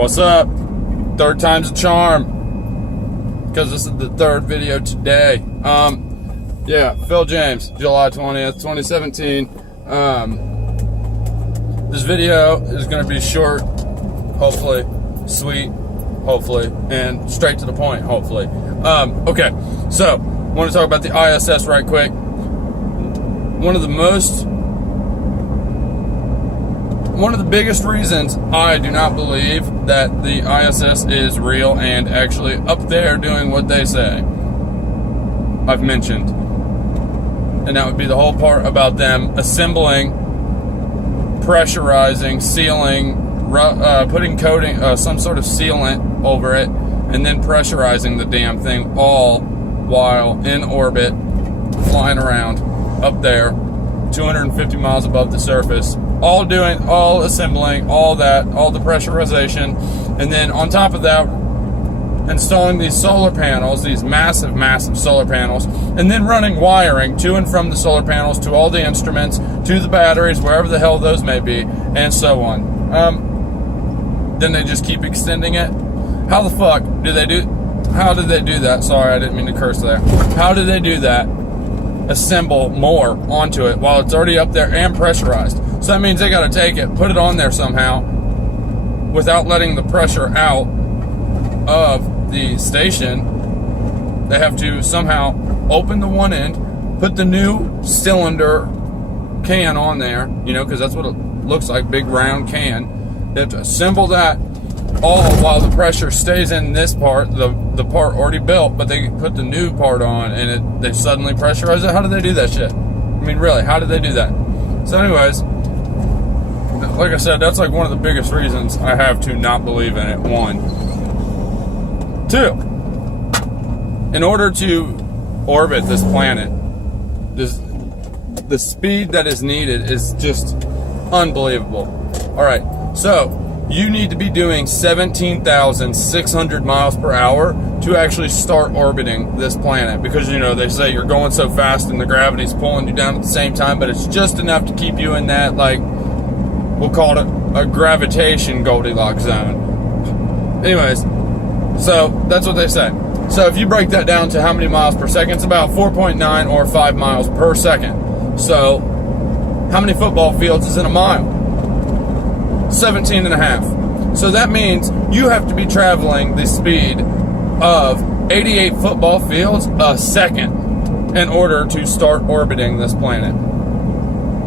What's up? Third time's a charm, because this is the third video today. Yeah, Phil James, July 20th, 2017. This video is going to be short, hopefully, sweet, hopefully, and straight to the point, hopefully. Okay, so, I want to talk about the ISS right quick. One of the biggest reasons I do not believe that the ISS is real and actually up there doing what they say, I've mentioned. And that would be the whole part about them assembling, pressurizing, sealing, putting coating, some sort of sealant over it, and then pressurizing the damn thing, all while in orbit, flying around up there, 250 miles above the surface, all assembling, all the pressurization, and then on top of that, installing these solar panels, these massive, massive solar panels, and then running wiring to and from the solar panels to all the instruments, to the batteries, wherever the hell those may be, and so on. Then they just keep extending it. How the fuck how did they do that? Sorry, I didn't mean to curse there. How did they do that? Assemble more onto it while it's already up there and pressurized. So that means they got to take it, put it on there somehow without letting the pressure out of the station. They have to somehow open the one end, put the new cylinder can on there, because that's what it looks like, big round can. They have to assemble that all while the pressure stays in this part, the part already built, but they put the new part on and they suddenly pressurize it. How do they do that shit? I mean, really, how did they do that? So anyways, like I said, that's like one of the biggest reasons I have to not believe in it. 1. 2, in order to orbit this planet, the speed that is needed is just unbelievable. Alright, so you need to be doing 17,600 miles per hour to actually start orbiting this planet, because they say you're going so fast and the gravity's pulling you down at the same time, but it's just enough to keep you in that, like, we'll call it a gravitation Goldilocks zone. Anyways, so that's what they say. So if you break that down to how many miles per second, it's about 4.9 or 5 miles per second. So how many football fields is in a mile? 17 and a half. So that means you have to be traveling the speed of 88 football fields a second in order to start orbiting this planet.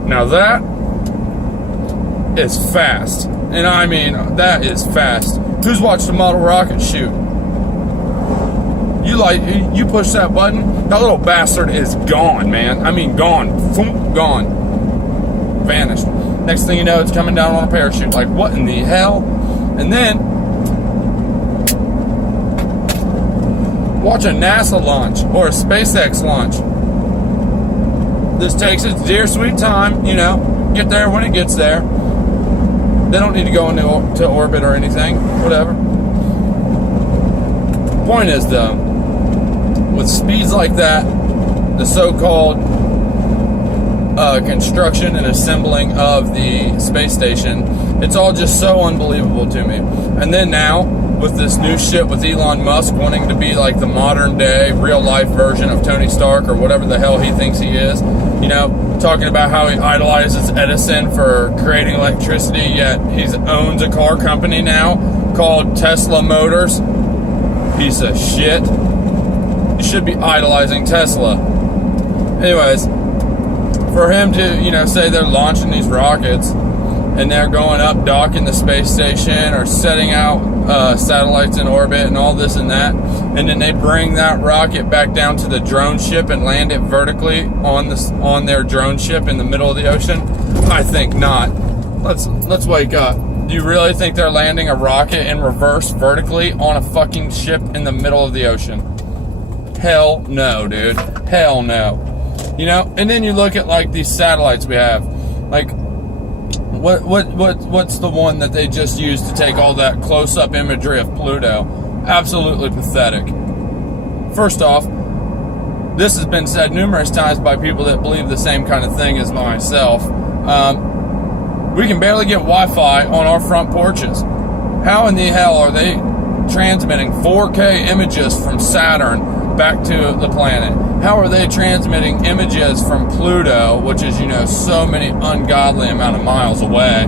Now that is fast. And I mean, that is fast. Who's watched a model rocket shoot? You push that button, that little bastard is gone, man. I mean, gone. Boom, gone. Vanished. Next thing you know, it's coming down on a parachute. Like, what in the hell? And then, watch a NASA launch or a SpaceX launch. This takes its dear sweet time, get there when it gets there. They don't need to go into orbit or anything, whatever. Point is, though, with speeds like that, the so-called construction and assembling of the space station, it's all just so unbelievable to me. And then now, with this new shit with Elon Musk wanting to be like the modern day, real life version of Tony Stark or whatever the hell he thinks he is, talking about how he idolizes Edison for creating electricity, yet he owns a car company now called Tesla Motors. Piece of shit. You should be idolizing Tesla. Anyways, for him to, say they're launching these rockets and they're going up, docking the space station or setting out satellites in orbit and all this and that, and then they bring that rocket back down to the drone ship and land it vertically on their drone ship in the middle of the ocean? I think not. Let's wake up. Do you really think they're landing a rocket in reverse vertically on a fucking ship in the middle of the ocean? Hell no, dude. Hell no. And then you look at like these satellites we have. Like, what's the one that they just used to take all that close-up imagery of Pluto? Absolutely pathetic. First off, this has been said numerous times by people that believe the same kind of thing as myself. We can barely get Wi-Fi on our front porches. How in the hell are they transmitting 4K images from Saturn back to the planet? How are they transmitting images from Pluto, which is, so many ungodly amount of miles away,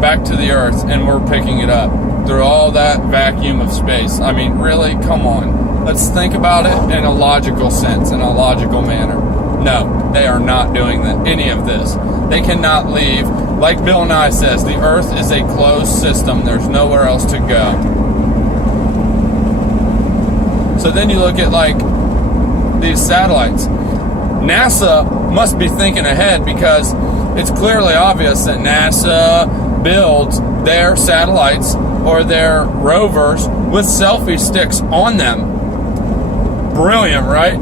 back to the Earth, and we're picking it up through all that vacuum of space? I mean, really? Come on. Let's think about it in a logical sense, in a logical manner. No, they are not doing any of this. They cannot leave. Like Bill Nye says, the Earth is a closed system. There's nowhere else to go. So then you look at, these satellites. NASA must be thinking ahead, because it's clearly obvious that NASA builds their satellites or their rovers with selfie sticks on them. Brilliant, right?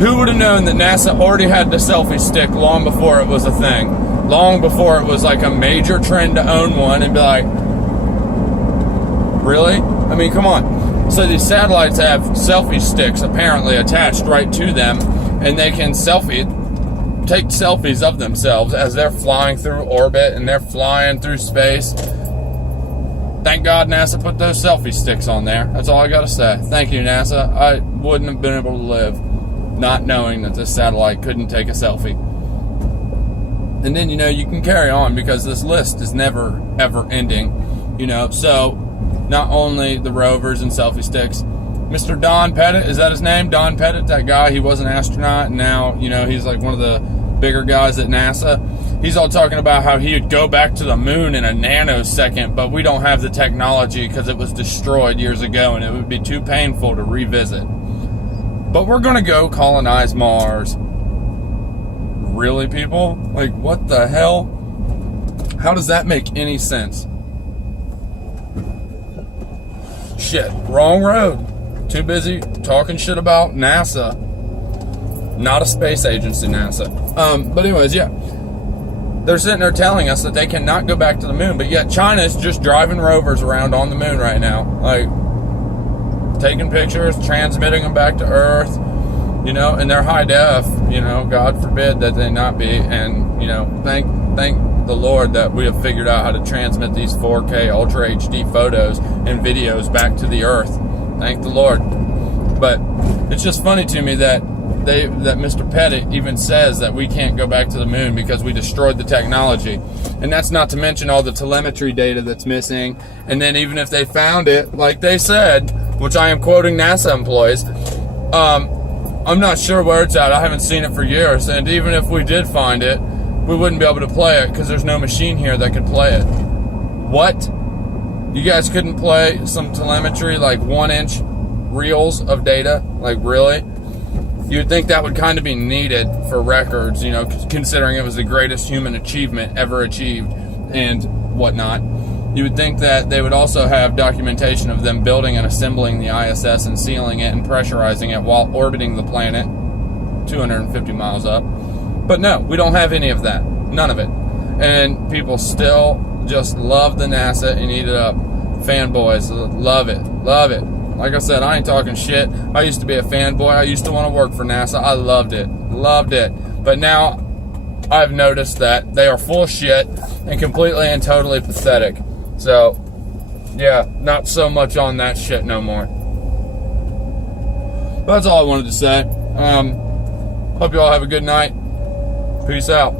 Who would have known that NASA already had the selfie stick long before it was a thing? Long before it was like a major trend to own one and be like, really? I mean, come on. So these satellites have selfie sticks apparently attached right to them, and they can take selfies of themselves as they're flying through orbit and they're flying through space. Thank God NASA put those selfie sticks on there. That's all I gotta say. Thank you, NASA. I wouldn't have been able to live not knowing that this satellite couldn't take a selfie. And then, you can carry on, because this list is never, ever ending. So not only the rovers and selfie sticks, Mr. Don Pettit, is that his name? Don Pettit, that guy, he was an astronaut, and now, he's like one of the bigger guys at NASA. He's all talking about how he would go back to the moon in a nanosecond, but we don't have the technology because it was destroyed years ago, and it would be too painful to revisit. But we're going to go colonize Mars. Really, people? Like, what the hell? How does that make any sense? Shit, wrong road. Too busy talking shit about NASA. Not a space agency, NASA. But anyways, yeah. They're sitting there telling us that they cannot go back to the moon, but yet China's just driving rovers around on the moon right now. Like, taking pictures, transmitting them back to Earth, and they're high def, God forbid that they not be. And, thank the Lord that we have figured out how to transmit these 4K Ultra HD photos and videos back to the Earth. Thank the Lord. But it's just funny to me that Mr. Pettit even says that we can't go back to the moon because we destroyed the technology. And that's not to mention all the telemetry data that's missing. And then even if they found it, like they said, which I am quoting NASA employees, I'm not sure where it's at. I haven't seen it for years. And even if we did find it, we wouldn't be able to play it because there's no machine here that could play it. What? You guys couldn't play some telemetry, like 1-inch reels of data? Like, really? You'd think that would kind of be needed for records, considering it was the greatest human achievement ever achieved and whatnot. You would think that they would also have documentation of them building and assembling the ISS and sealing it and pressurizing it while orbiting the planet 250 miles up. But no, we don't have any of that. None of it. And people still just love the NASA and eat it up. Fanboys, love it. Love it. Like I said, I ain't talking shit. I used to be a fanboy. I used to want to work for NASA. I loved it. Loved it. But now I've noticed that they are full of shit and completely and totally pathetic. So, yeah, not so much on that shit no more. But that's all I wanted to say. Hope you all have a good night. Peace out.